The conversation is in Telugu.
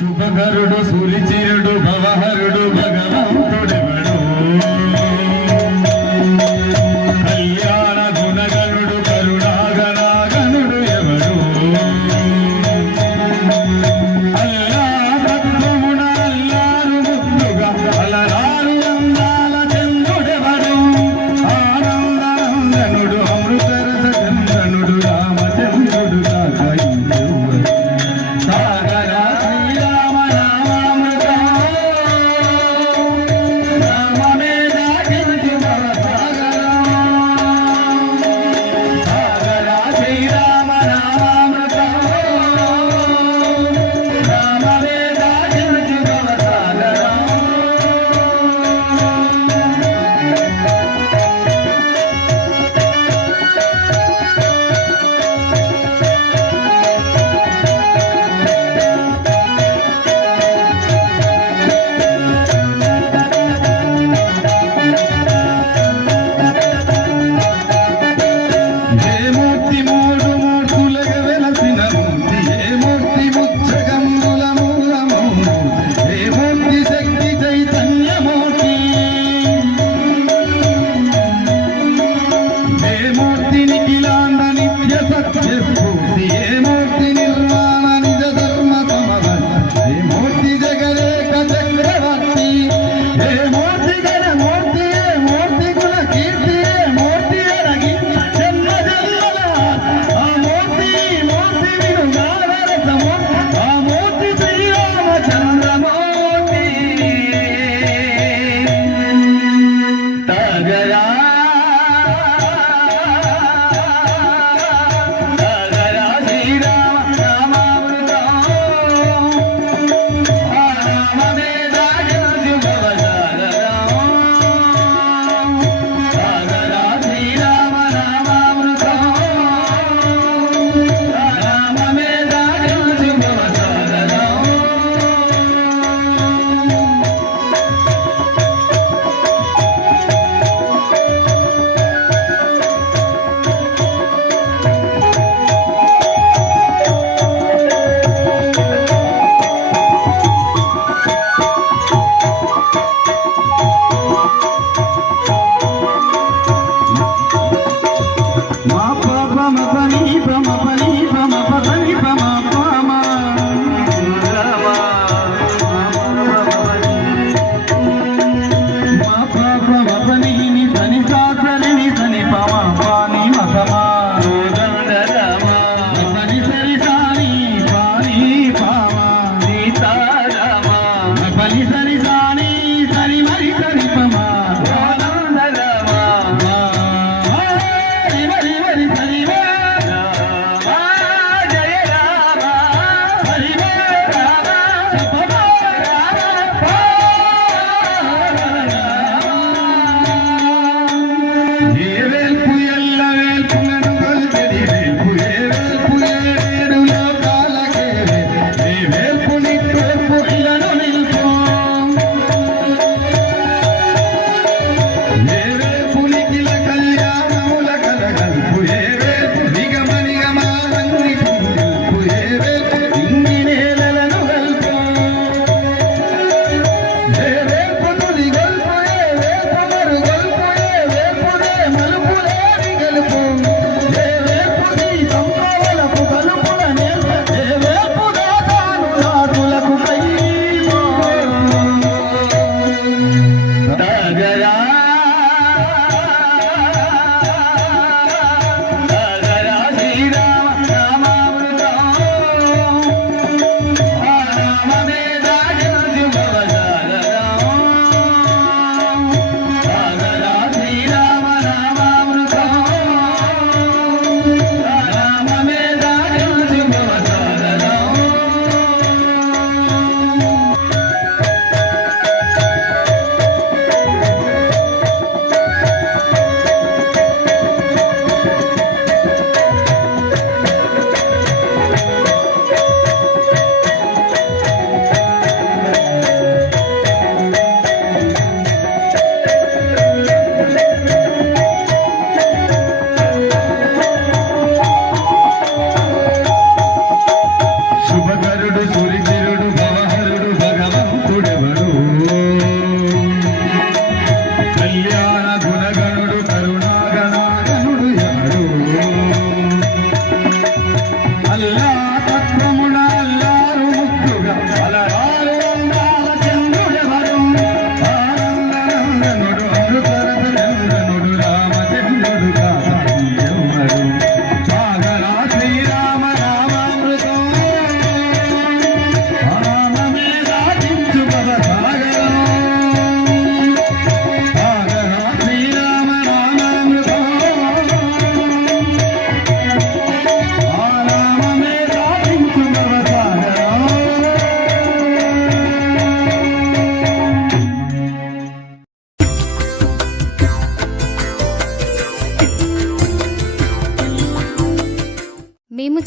శుభకరుడు సూరిచిరుడు భవహరుడు Boom. ब्रह्मबली